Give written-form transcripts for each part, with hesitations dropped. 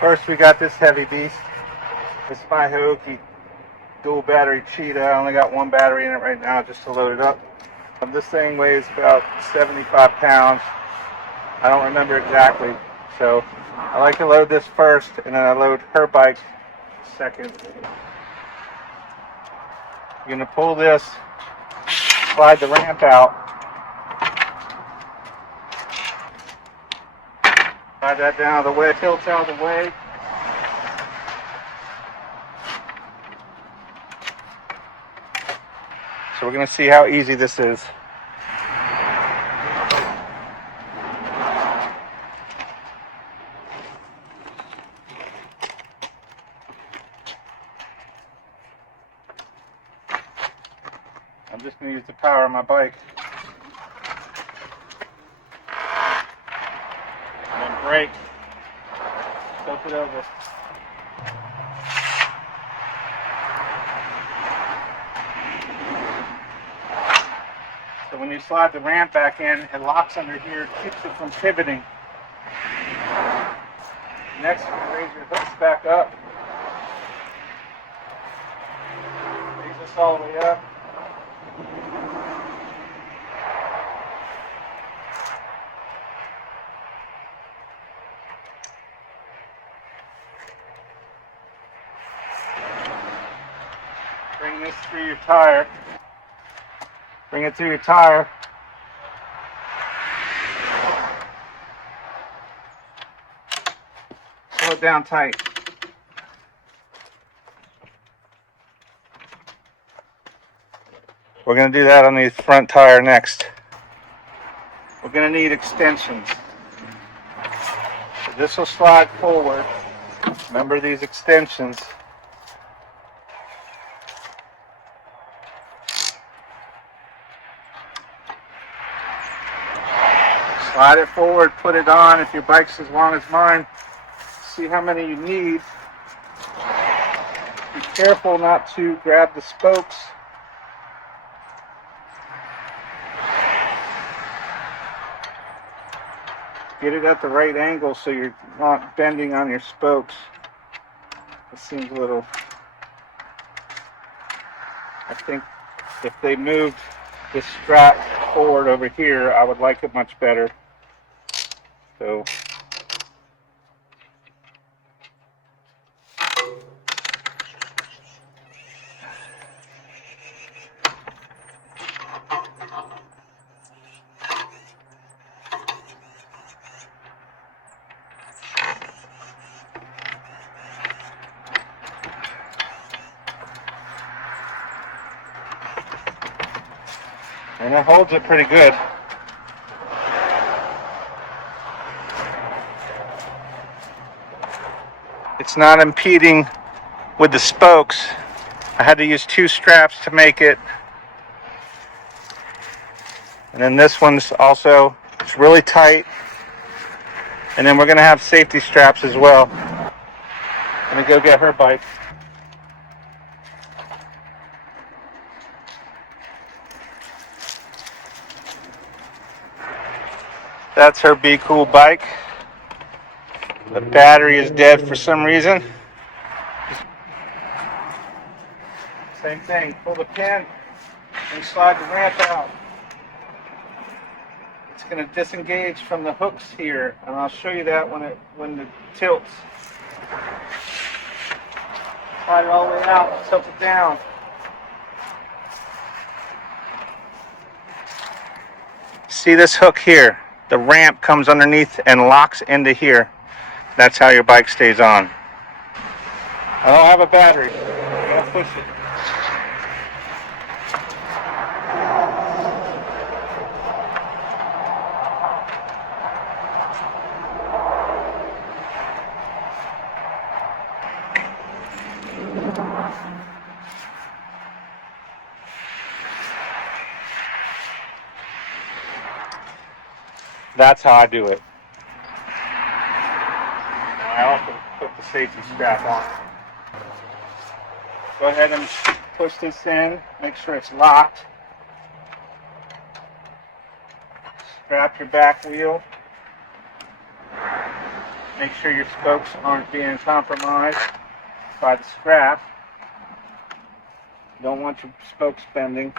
First we got this heavy beast. This is my Haoqi dual battery Cheetah. I only got one battery in it right now just to load it up. This thing weighs about 75 pounds. I don't remember exactly. So I like to load this first and then I load her bike second. You're going to pull this, slide the ramp out. Slide that down out of the way, tilts out of the way. So we're going to see how easy this is. I'm just going to use the power of my bike. And then brake. Tilt it over. So when you slide the ramp back in, it locks under here, keeps it from pivoting. Next, you raise your hooks back up. Raise this all the way up. Bring this through your tire. Bring it through your tire. Pull it down tight. We're going to do that on the front tire next. We're going to need extensions. So this will slide forward. Remember these extensions. Slide it forward, put it on. If your bike's as long as mine, see how many you need. Be careful not to grab the spokes. Get it at the right angle so you're not bending on your spokes. It seems a little... I think if they moved this strap forward over here, I would like it much better. So and it holds it pretty good. It's not impeding with the spokes. I had to use 2 straps to make it. And then this one's also, it's really tight. And then we're going to have safety straps as well. I'm going to go get her bike. That's her Be Cool bike. The battery is dead for some reason. Same thing, pull the pin and slide the ramp out. It's going to disengage from the hooks here, and I'll show you that when it tilts. Slide it all the way out, tilt it down. See this hook here? The ramp comes underneath and locks into here. That's how your bike stays on. I don't have a battery. I'm going to push it. That's how I do it. I also put the safety strap on. Go ahead and push this in, make sure it's locked. Strap your back wheel. Make sure your spokes aren't being compromised by the scrap. You don't want your spokes bending.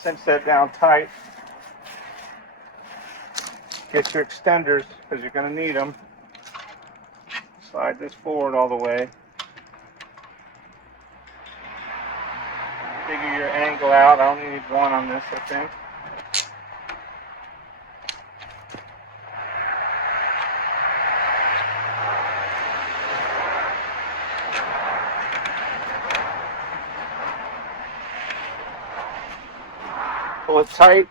Cinch that down tight. Get your extenders because you're going to need them. Slide this forward all the way. Figure your angle out. I only need one on this, I think. Pull it tight.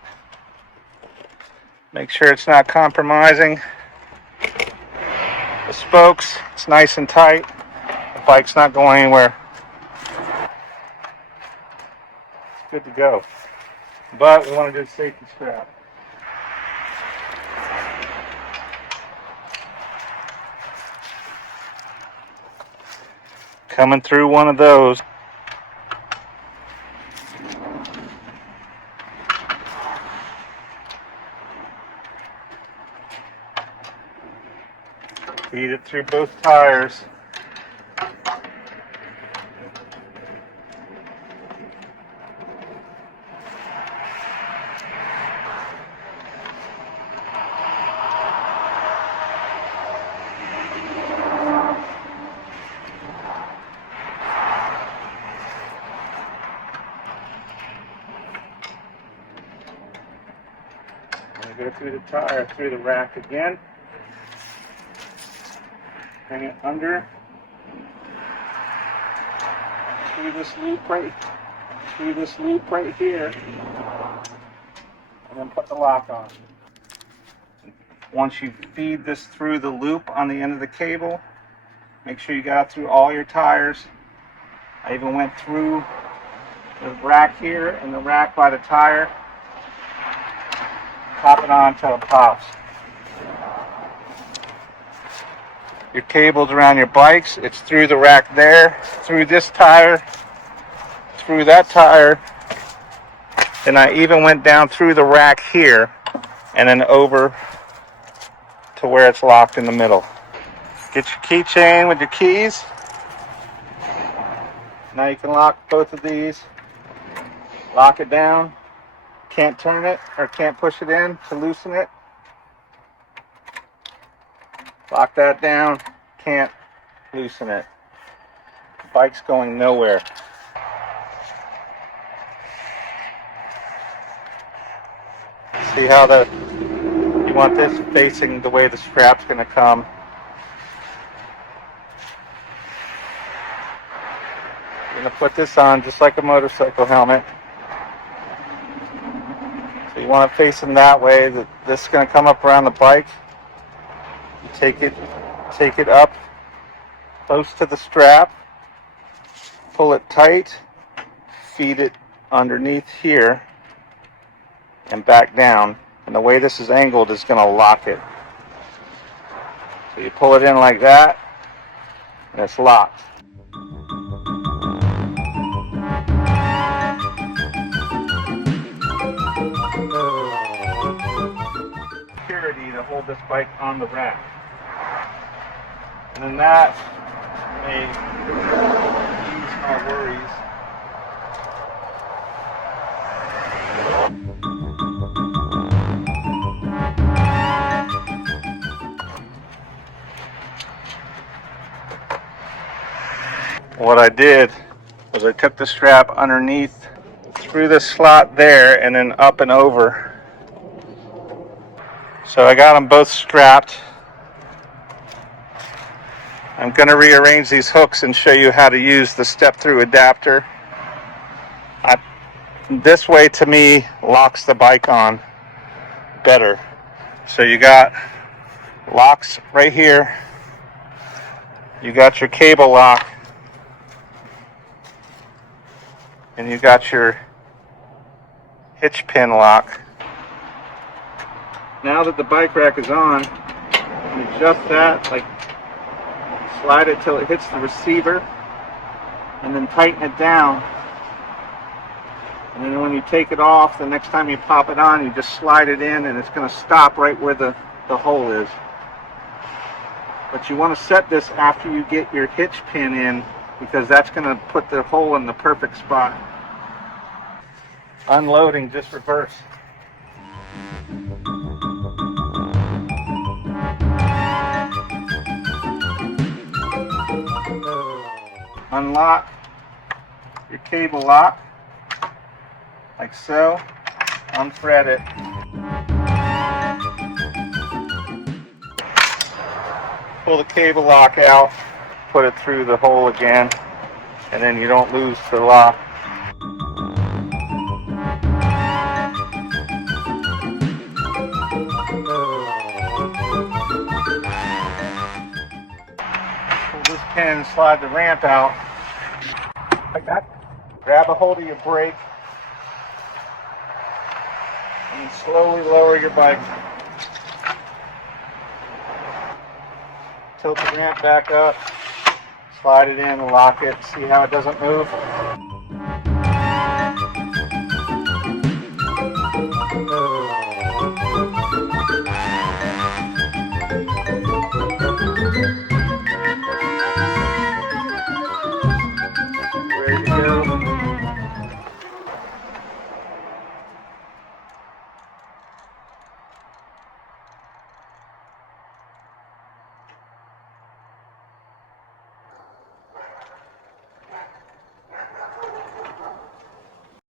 Make sure it's not compromising the spokes. It's nice and tight. The bike's not going anywhere. It's good to go. But we want to do safety strap. Coming through one of those. Feed it through both tires. I'm going to go through the tire, through the rack again. Bring it under, through this loop right here, and then put the lock on. Once you feed this through the loop on the end of the cable, make sure you got through all your tires. I even went through the rack here and the rack by the tire. Pop it on until it pops. Your cables around your bikes, it's through the rack there, through this tire, through that tire. Then I even went down through the rack here and then over to where it's locked in the middle. Get your keychain with your keys. Now you can lock both of these. Lock it down. Can't turn it or can't push it in to loosen it. Lock that down, can't loosen it. The bike's going nowhere. See how you want this facing the way the strap's going to come. You're going to put this on just like a motorcycle helmet. So you want it facing that way. This is going to come up around the bike. Take it up close to the strap, pull it tight, feed it underneath here, and back down. And the way this is angled is going to lock it. So you pull it in like that, and it's locked. Security to hold this bike on the rack. And then that may ease our worries. What I did was I took the strap underneath through the slot there and then up and over. So I got them both strapped. I'm going to rearrange these hooks and show you how to use the step-through adapter. This way, to me, locks the bike on better. So you got locks right here. You got your cable lock. And you got your hitch pin lock. Now that the bike rack is on, adjust that, like slide it till it hits the receiver, and then tighten it down. And then when you take it off, the next time you pop it on, you just slide it in, and it's going to stop right where the hole is. But you want to set this after you get your hitch pin in, because that's going to put the hole in the perfect spot. Unloading, just reverse. Unlock your cable lock, like so. Unthread it. Pull the cable lock out, put it through the hole again, and then you don't lose the lock. Pull this pin and slide the ramp out, like that. Grab a hold of your brake, and slowly lower your bike. Tilt the ramp back up, slide it in and lock it. See how it doesn't move?